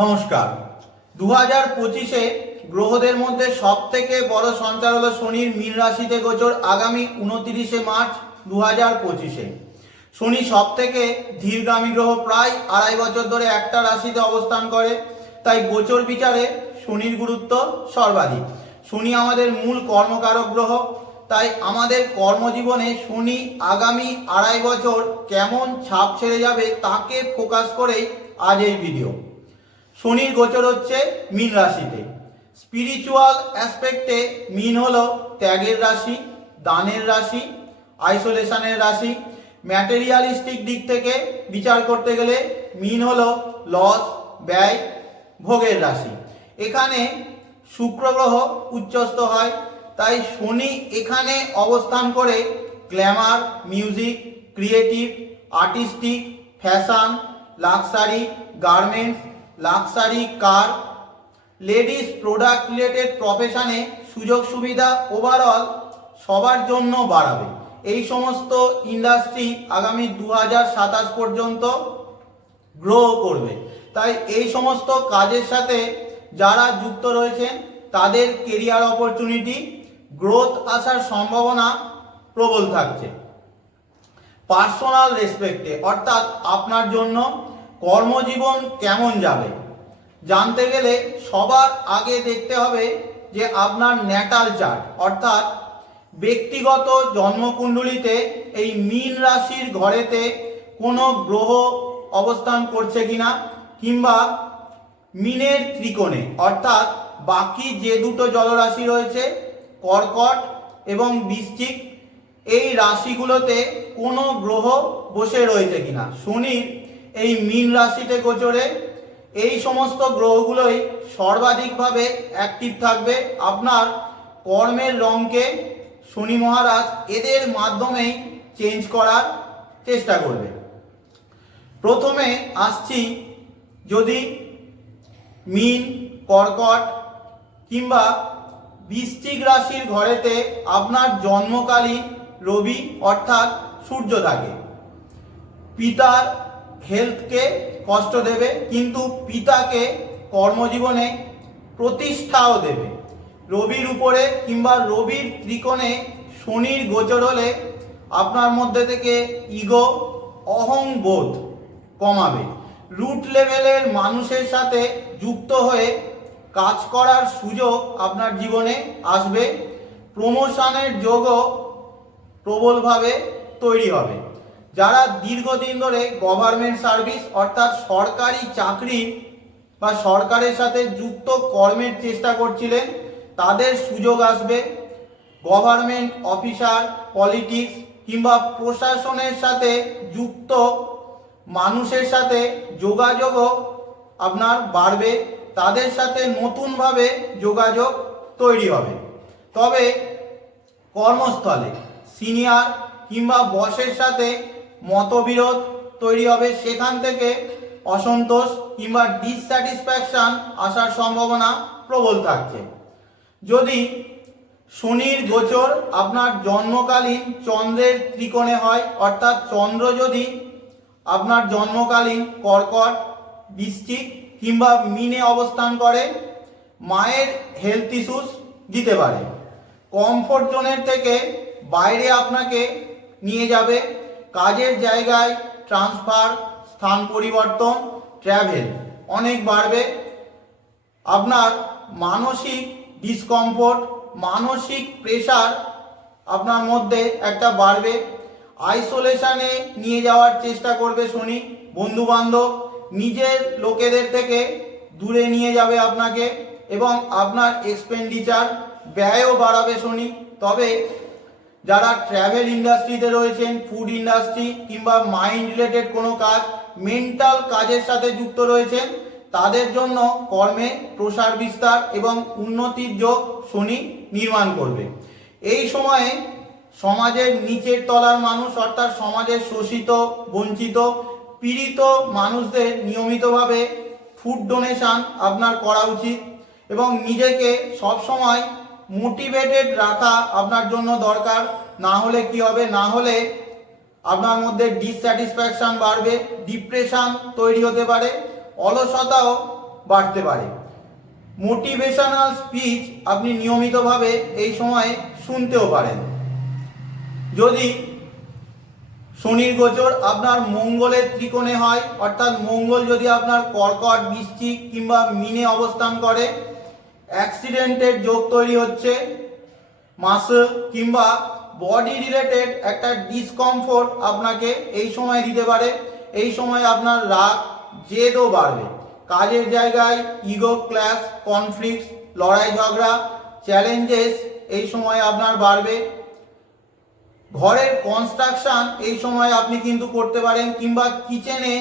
নমস্কার। 2025-এ গ্রহদের মধ্যে সব থেকে বড় সঞ্চার হলো শনির মীন রাশিতে গোচর আগামী 29শে মার্চ 2025-এ। শনি সব থেকে ধীরগামী গ্রহ, প্রায় 2.5 বছর ধরে একটা রাশিতে অবস্থান করে, তাই গোচর বিচারে শনির গুরুত্ব সর্বাধিক। শনি আমাদের মূল কর্মকারক গ্রহ, তাই আমাদের কর্মজীবনে শনি আগামী 2.5 বছর কেমন ছাপ ছেড়ে যাবে তাকে ফোকাস করেই আজ এই ভিডিও। শনির গোচর হচ্ছে মীন রাশিতে। স্পিরিচুয়াল অ্যাসপেক্টে মীন হলো ত্যাগের রাশি, দানের রাশি, আইসোলেশনের রাশি। ম্যাটেরিয়ালিস্টিক দিক থেকে বিচার করতে গেলে মীন হলো লস, ব্যয়, ভোগের রাশি। এখানে শুক্র গ্রহ উচ্চস্থ হয়, তাই শনি এখানে অবস্থান করে Glamour, music, creative, artistic, fashion, luxury garments, luxury car, ladies product related প্রফেশনে সুযোগ সুবিধা ওভারঅল সবার জন্য বাড়াবে। এই সমস্ত ইন্ডাস্ট্রি আগামী 2027 পর্যন্ত গ্রো করবে, তাই এই সমস্ত কাজের সাথে যারা যুক্ত রয়েছেন তাদের কেরিয়ার অপরচুনিটি, গ্রোথ আসার সম্ভাবনা প্রবল থাকছে। পার্সোনাল রেসপেক্টে অর্থাৎ আপনার জন্য কর্মজীবন কেমন যাবে জানতে গেলে সবার আগে দেখতে হবে যে আপনার ন্যাটাল চার্ট অর্থাৎ ব্যক্তিগত জন্মকুণ্ডলিতে এই মীন রাশির ঘরেতে কোনো গ্রহ অবস্থান করছে কিনা, কিংবা মীনের ত্রিকোণে অর্থাৎ বাকি যে দুটো জলরাশি রয়েছে কর্কট এবং বৃশ্চিক, এই রাশিগুলোতে কোনো গ্রহ বসে রয়েছে কিনা। শনির এই মীন রাশিতে গোচরে এই সমস্ত গ্রহগুলোই সর্বাধিকভাবে অ্যাক্টিভ থাকবে। আপনার কর্মের রঙকে শনি মহারাজ এদের মাধ্যমেই চেঞ্জ করার চেষ্টা করবে। প্রথমে আসছি, যদি মীন, কর্কট কিংবা বৃশ্চিক রাশির ঘরেতে আপনার জন্মকালীন রবি অর্থাৎ সূর্য থাকে, পিতার হেলথকে কষ্ট দেবে, কিন্তু পিতাকে কর্মজীবনে প্রতিষ্ঠাও দেবে। রবির উপরে কিংবা রবির ত্রিকোণে শনির গোচর হলে আপনার মধ্যে থেকে ইগো, অহংবোধ কমাবে। রুট লেভেলের মানুষের সাথে যুক্ত হয়ে কাজ করার সুযোগ আপনার জীবনে আসবে। প্রমোশনের যোগও প্রবলভাবে তৈরি হবে। যারা দীর্ঘদিন ধরে গভর্নমেন্ট সার্ভিস অর্থাৎ সরকারি চাকরি বা সরকারের সাথে যুক্ত কর্মের চেষ্টা করছিলেন তাদের সুযোগ আসবে। গভর্নমেন্ট অফিসার, পলিটিক্স কিংবা প্রশাসনের সাথে যুক্ত মানুষের সাথে যোগাযোগও আপনার বাড়বে, তাদের সাথে নতুনভাবে যোগাযোগ তৈরি হবে। তবে কর্মস্থলে সিনিয়র কিংবা বসের সাথে মতবিরোধ তৈরি হবে, সেখান থেকে অসন্তোষ কিংবা ডিসস্যাটিসফ্যাকশন আসার সম্ভাবনা প্রবল থাকছে। যদি শনির গোচর আপনার জন্মকালীন চন্দ্রের ত্রিকোণে হয় অর্থাৎ চন্দ্র যদি আপনার জন্মকালীন কর্কট, বৃশ্চিক কিংবা মীনে অবস্থান করে, মায়ের হেলথ ইস্যুস দিতে পারে। কমফোর্ট জোনের থেকে বাইরে আপনাকে নিয়ে যাবে। কাজের জায়গায় ট্রান্সফার, স্থান পরিবর্তন, ট্র্যাভেল অনেক বাড়বে। আপনার মানসিক ডিসকমফোর্ট, মানসিক প্রেশার আপনার মধ্যে একটা বাড়বে। আইসোলেশনে নিয়ে যাওয়ার চেষ্টা করবে শনি। বন্ধু বান্ধব, নিজের লোকেদের থেকে দূরে নিয়ে যাবে আপনাকে, এবং আপনার এক্সপেন্ডিচার, ব্যয়ও বাড়াবে শনি। তবে যারা ট্র্যাভেল ইন্ডাস্ট্রিতে রয়েছেন, ফুড ইন্ডাস্ট্রি কিংবা মাইন্ড রিলেটেড কোনো কাজ, মেন্টাল কাজের সাথে যুক্ত রয়েছেন, তাদের জন্য কর্মে প্রসার বিস্তার এবং উন্নতির যোগ শনি নির্মাণ করবে। এই সময়ে সমাজের নিচের তলার মানুষ অর্থাৎ সমাজের শোষিত, বঞ্চিত, পীড়িত মানুষদের নিয়মিতভাবে ফুড ডোনেশন আপনার করা উচিত, এবং নিজেকে সবসময় মোটিভেটেড রাখা আপনার জন্য দরকার। না হলে কি হবে, না হলে আপনার মধ্যে ডিসস্যাটিসফ্যাকশন বাড়বে, ডিপ্রেশন তৈরি হতে পারে, অলসতাও বাড়তে পারে। মোটিভেশনাল স্পিচ আপনি নিয়মিতভাবে এই সময়ে শুনতেও পারেন। যদি শনির গোচর আপনার মঙ্গলের ত্রিকোণে হয়, অর্থাৎ মঙ্গল যদি আপনার কর্কট, বৃশ্চিক কিংবা মীনে অবস্থান করে, অ্যাক্সিডেন্টের যোগ তৈরি হচ্ছে। মাসল কিংবা বডি রিলেটেড একটা ডিসকমফোর্ট আপনাকে এই সময় দিতে পারে। এই সময় আপনার রাগ, জেদও বাড়বে। কাজের জায়গায় ইগো ক্ল্যাশ, কনফ্লিক্ট, লড়াই ঝগড়া, চ্যালেঞ্জেস এই সময় আপনার বাড়বে। ঘরের কনস্ট্রাকশন এই সময় আপনি কিন্তু করতে পারেন, কিংবা কিচেনে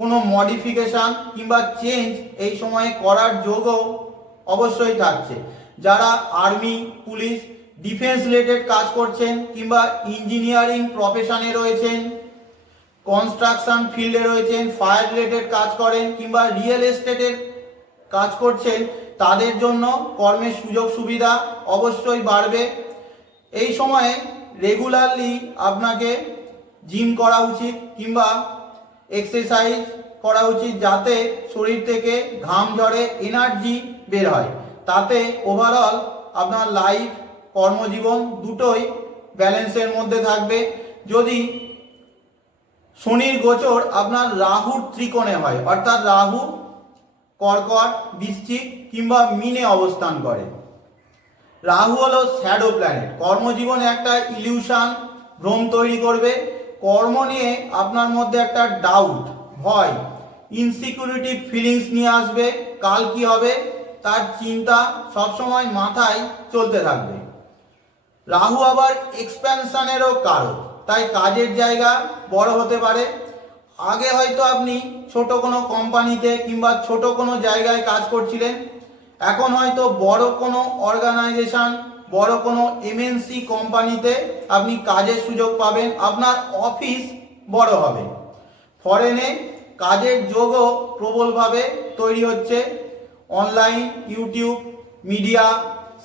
কোনো মডিফিকেশন কিংবা চেঞ্জ এই সময়ে করার যোগও অবশ্যই থাকছে। যারা আর্মি, পুলিশ, ডিফেন্স রিলেটেড কাজ করছেন কিংবা ইঞ্জিনিয়ারিং প্রফেশনে রয়েছেন, কনস্ট্রাকশন ফিল্ডে রয়েছেন, ফায়ার রিলেটেড কাজ করেন কিংবা রিয়েল এস্টেটের কাজ করছেন, তাদের জন্য কর্মের সুযোগ সুবিধা অবশ্যই বাড়বে। এই সময়ে রেগুলারলি আপনাকে জিম করা উচিত কিংবা এক্সারসাইজ করা উচিত, যাতে শরীর থেকে ঘাম ঝরে, এনার্জি বের হয়। তাতে ওভারঅল আপনার লাইফ, কর্মজীবন দুটোই ব্যালেন্সের মধ্যে থাকবে। যদি শনির গোচর আপনার রাহুর ত্রিকোণে হয়, অর্থাৎ রাহু কর্কট, বৃশ্চিক কিংবা মীনে অবস্থান করে, রাহু হলো শ্যাডো প্ল্যানেট। কর্মজীবনে একটা ইলিউশন, ভ্রম তৈরি করবে। কর্ম নিয়ে আপনার মধ্যে একটা ডাউট, ভয়, ইনসিকিউরিটি ফিলিংস নিয়ে আসবে। কাল কি হবে তার চিন্তা সবসময় মাথায় চলতে থাকবে। রাহু আবার এক্সপ্যানশনেরও কারক, তাই কাজের জায়গা বড় হতে পারে। আগে হয়তো আপনি ছোট কোনো কোম্পানিতে কিংবা ছোট কোনো জায়গায় কাজ করছিলেন, এখন হয়তো বড় কোনো অর্গানাইজেশন, বড় কোনো এমএনসি কোম্পানিতে আপনি কাজের সুযোগ পাবেন। আপনার অফিস বড় হবে। ফরেনে কাজের যোগও প্রবলভাবে তৈরি হচ্ছে। Online, YouTube, media,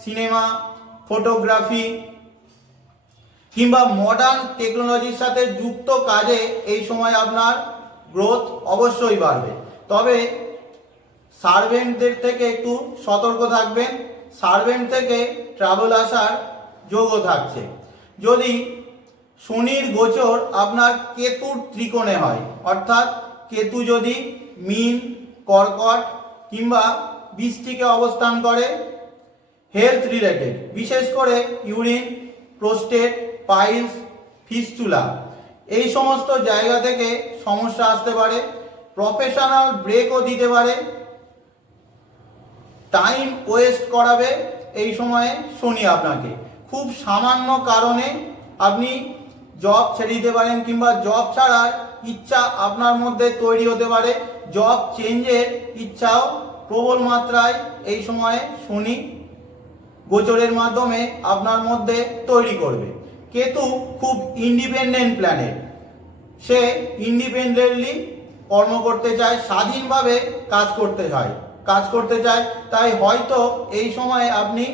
cinema, photography কিংবা মডার্ন টেকনোলজির সাথে যুক্ত কাজে এই সময় আপনার গ্রোথ অবশ্যই বাড়বে। তবে সার্ভেন্টদের থেকে একটু সতর্ক থাকবেন। সার্ভেন্ট থেকে ট্রাবল আসার যোগও থাকছে। যদি শনির গোচর আপনার কেতুর ত্রিকোণে হয়, অর্থাৎ কেতু যদি মীন, কর্কট কিংবা বৃশ্চিকে অবস্থান করে, হেলথ রিলেটেড বিশেষ করে ইউরিন, প্রোস্টেট, পাইলস, ফিস্টুলা এই সমস্ত জায়গা থেকে সমস্যা আসতে পারে। প্রফেশনাল ব্রেকও দিতে পারে। টাইম ওয়েস্ট করাবে এই সময়ে শনি আপনাকে। খুব সামান্য কারণে আপনি জব ছেড়ে দিতে পারেন কিংবা জব ছাড়ার ইচ্ছা আপনার মধ্যে তৈরি হতে পারে। জব চেঞ্জের ইচ্ছাও প্রবল মাত্রায় এই সময়ে শনি গোচরের মাধ্যমে আপনার মধ্যে তৈরি করবে। কেতু খুব ইন্ডিপেন্ডেন্ট প্ল্যানেট। সে ইন্ডিপেন্ডেন্টলি কর্ম করতে চায়, স্বাধীনভাবে কাজ করতে চায়। তাই হয়তো এই সময়ে আপনি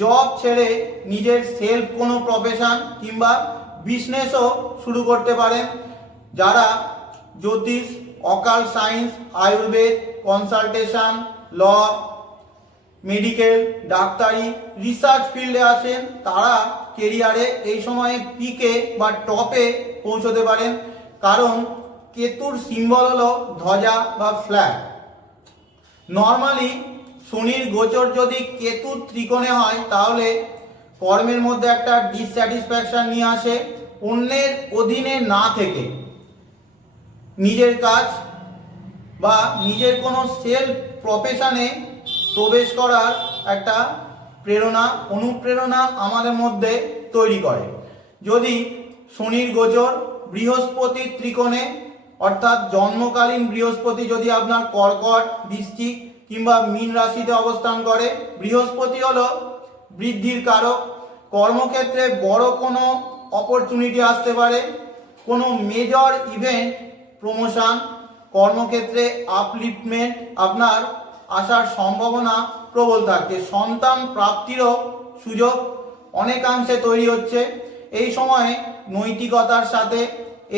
জব ছেড়ে নিজের সেলফ কোনো প্রফেশন কিংবা বিজনেসও শুরু করতে পারেন। যারা জ্যোতিষ, অকাল্ট সায়েন্স, আয়ুর্বেদ, কনসালটেশন, ল, মেডিকেল, ডাক্তারি, রিসার্চ ফিল্ডে আছেন, তারা কেরিয়ারে এই সময়ে পিকে বা টপে পৌঁছতে পারেন। কারণ কেতুর সিম্বল হলো ধ্বজা বা ফ্ল্যাগ। নর্মালি শনির গোচর যদি কেতুর ত্রিকোণে হয়, তাহলে কর্মের মধ্যে একটা ডিসস্যাটিসফ্যাকশন নিয়ে আসে। অন্যের অধীনে না থেকে নিজের কাজ বা নিজের কোনো সেলফ প্রফেশনে প্রবেশ করার একটা অনুপ্রেরণা আমাদের মধ্যে তৈরি করে। যদি শনির গোচর বৃহস্পতির ত্রিকোণে, অর্থাৎ জন্মকালীন বৃহস্পতি যদি আপনার কর্কট, বৃশ্চিক কিংবা মীন রাশিতে অবস্থান করে, বৃহস্পতি হলো বৃদ্ধির কারক। কর্মক্ষেত্রে বড় কোনো অপরচুনিটি আসতে পারে। কোনো মেজর ইভেন্ট, প্রমোশন, কর্মক্ষেত্রে আপলিফটমেন্ট আপনার আসার সম্ভাবনা প্রবল থাকছে। সন্তান প্রাপ্তিরও সুযোগ অনেকাংশে তৈরি হচ্ছে। এই সময়ে নৈতিকতার সাথে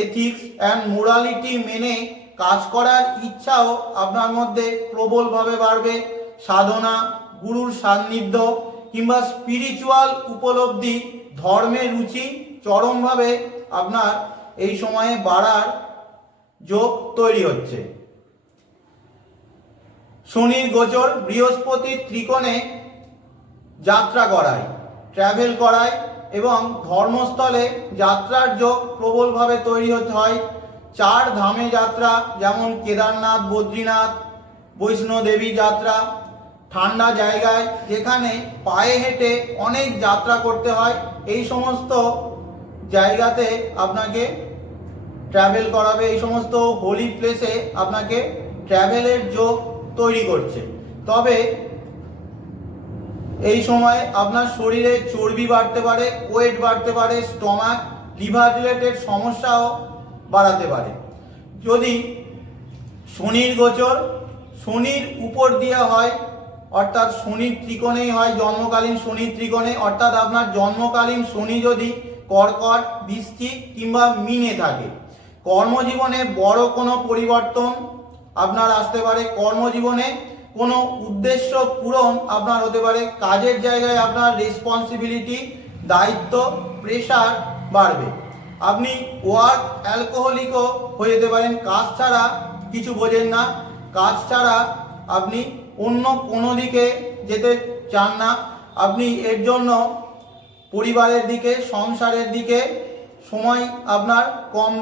এথিক্স অ্যান্ড মোরালিটি মেনে কাজ করার ইচ্ছাও আপনার মধ্যে প্রবলভাবে বাড়বে। সাধনা, গুরুর সান্নিধ্য কিংবা স্পিরিচুয়াল উপলব্ধি, ধর্মের রুচি চরমভাবে আপনার এই সময়ে বাড়ার যোগ তৈরি হচ্ছে। শনির গোচর বৃহস্পতির ত্রিকোণে যাত্রা করায়, ট্রাভেল করায় এবং ধর্মস্থলে যাত্রার যোগ প্রবলভাবে তৈরি হতে হয়। 4 ধামে যাত্রা, যেমন কেদারনাথ, বদ্রীনাথ, বৈষ্ণোদেবী যাত্রা, ঠান্ডা জায়গায় যেখানে পায়ে হেঁটে অনেক যাত্রা করতে হয়, এই সমস্ত জায়গাতে আপনাকে ট্রাভেল করাবে। এই সমস্ত হোলি প্লেসে আপনাকে ট্রাভেলের যোগ তৈরি করছে। তবে এই সময় আপনার শরীরে চর্বি বাড়তে পারে, ওয়েট বাড়তে পারে, স্টমাক, লিভার রিলেটেড সমস্যাও বাড়াতে পারে। যদি শনির গোচর শনির উপর দিয়ে হয়, অর্থাৎ শনির ত্রিকোণেই হয়, জন্মকালীন শনির ত্রিকোণে, অর্থাৎ আপনার জন্মকালীন শনি যদি কর্কট, বৃশ্চিক কিংবা মীনে থাকে, কর্মজীবনে বড় কোনো পরিবর্তন আপনার আসতে পারে। কর্মজীবনে কোনো উদ্দেশ্য পূরণ আপনার হতে পারে। কাজের জায়গায় আপনার রেসপন্সিবিলিটি, দায়িত্ব, প্রেশার বাড়বে। আপনি ওয়ার্ক অ্যালকোহলিকও হয়ে যেতে পারেন। কাজ ছাড়া কিছু বোঝেন না, কাজ ছাড়া আপনি অন্য কোনো দিকে যেতে চান না। আপনি এর জন্য পরিবারের দিকে, সংসারের দিকে সময় আপনার কম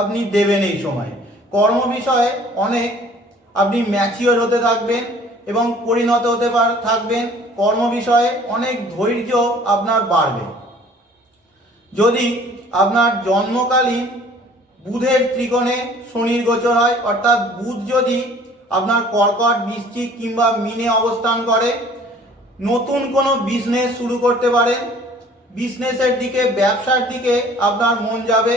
আপনি দেবেন। এই সময় কর্ম বিষয়ে অনেক আপনি ম্যাচিওর হতে থাকবেন এবং পরিণত হতে থাকবেন। কর্ম বিষয়ে অনেক ধৈর্য আপনার বাড়বে। যদি আপনার জন্মকালীন বুধের ত্রিকোণে শনির গোচর হয়, অর্থাৎ বুধ যদি আপনার কর্কট, বৃশ্চিক কিংবা মীনে অবস্থান করে, নতুন কোনো বিজনেস শুরু করতে পারেন। বিজনেসের দিকে, ব্যবসার দিকে আপনার মন যাবে।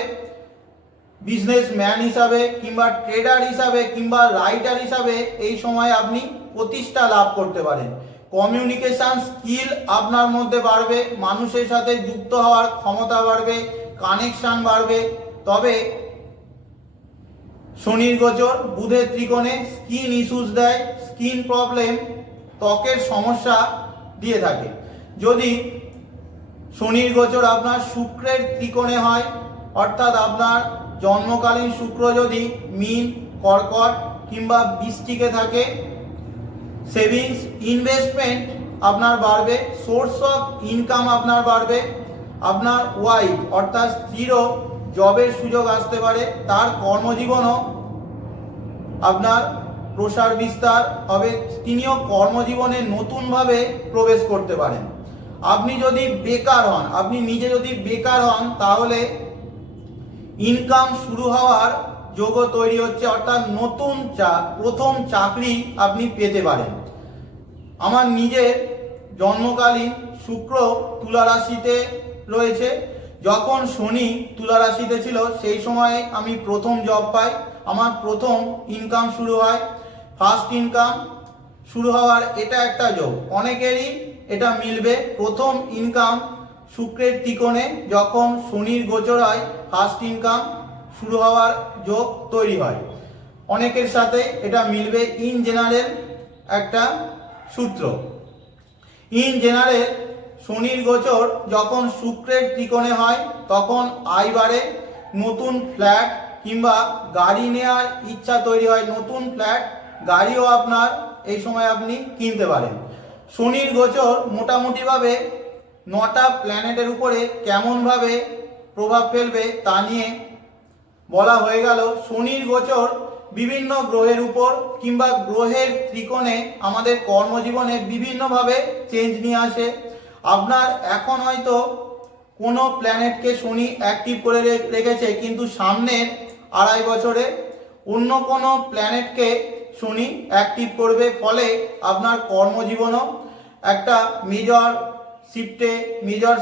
বিজনেসম্যান হিসাবে কিংবা ট্রেডার হিসাবে কিংবা রাইটার হিসাবে এই সময় আপনি প্রতিষ্ঠা লাভ করতে পারেন। কমিউনিকেশন স্কিল আপনার মধ্যে বাড়বে, মানুষের সাথে যুক্ত হওয়ার ক্ষমতা বাড়বে, কানেকশন বাড়বে। তবে শনির গোচর বুধের ত্রিকোণে স্কিন ইস্যুস দেয়, স্কিন প্রবলেম, ত্বকের সমস্যা দিয়ে থাকে। যদি শনির গোচর আপনার শুক্রের ত্রিকোণে হয়, অর্থাৎ আপনার জন্মকালীন শুক্র যদি মীন, কর্কট কিংবা বৃশ্চিকে থাকে, সেভিংস, ইনভেস্টমেন্ট আপনার বাড়বে, সোর্স অফ ইনকাম আপনার বাড়বে। আপনার ওয়াইফ অর্থাৎ স্ত্রীরও জবের সুযোগ আসতে পারে, তার কর্মজীবনও আপনার প্রসার বিস্তার হবে, তিনিও কর্মজীবনে নতুনভাবে প্রবেশ করতে পারেন। আপনি যদি বেকার হন, আপনি নিজে যদি বেকার হন, তাহলে ইনকাম শুরু হওয়ার যোগও তৈরি হচ্ছে, অর্থাৎ নতুন প্রথম চাকরি আপনি পেতে পারেন। আমার নিজের জন্মকালীন শুক্র তুলা রাশিতে রয়েছে। যখন শনি তুলা রাশিতে ছিল, সেই সময়ে আমি প্রথম জব পাই, আমার প্রথম ইনকাম শুরু হয়। ফার্স্ট ইনকাম শুরু হওয়ার এটা একটা যোগ, অনেকেরই এটা মিলবে। প্রথম ইনকাম শুক্রের ত্রিকোণে যখন শনির গোচর হয়, ফার্স্ট ইনকাম শুরু হওয়ার যোগ তৈরি হয়। অনেকের সাথে এটা মিলবে। ইন জেনারেল একটা সূত্র। ইন জেনারেল শনির গোচর যখন শুক্রের ত্রিকোণে হয়, তখন আয় বাড়ে, নতুন ফ্ল্যাট কিংবা গাড়ি নেওয়ার ইচ্ছা তৈরি হয়, নতুন ফ্ল্যাট, গাড়িও আপনার এই সময় আপনি কিনতে পারেন। শনির গোচর মোটামুটিভাবে 9টা প্ল্যানেটের উপরে কেমনভাবে প্রভাব ফেলবে তা নিয়ে বলা হয়ে গেল। শনির গোচর বিভিন্ন গ্রহের উপর কিংবা গ্রহের ত্রিকোণে আমাদের কর্মজীবনে বিভিন্নভাবে চেঞ্জ নিয়ে আসে। আপনার এখন হয়তো কোনো প্ল্যানেটকে শনি অ্যাক্টিভ করে রেখেছে, কিন্তু সামনের 2.5 বছরে অন্য কোনো প্ল্যানেটকে শনি অ্যাক্টিভ করবে, ফলে আপনার কর্মজীবনও একটা মেজর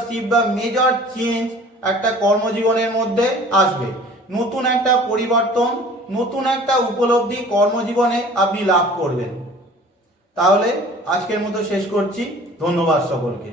শিফট বা মেজর চেঞ্জ একটা কর্মজীবনের মধ্যে আসবে। নতুন একটা পরিবর্তন, নতুন একটা উপলব্ধি কর্মজীবনে আপনি লাভ করবেন। তাহলে আজকের মতো শেষ করছি। ধন্যবাদ সকলকে।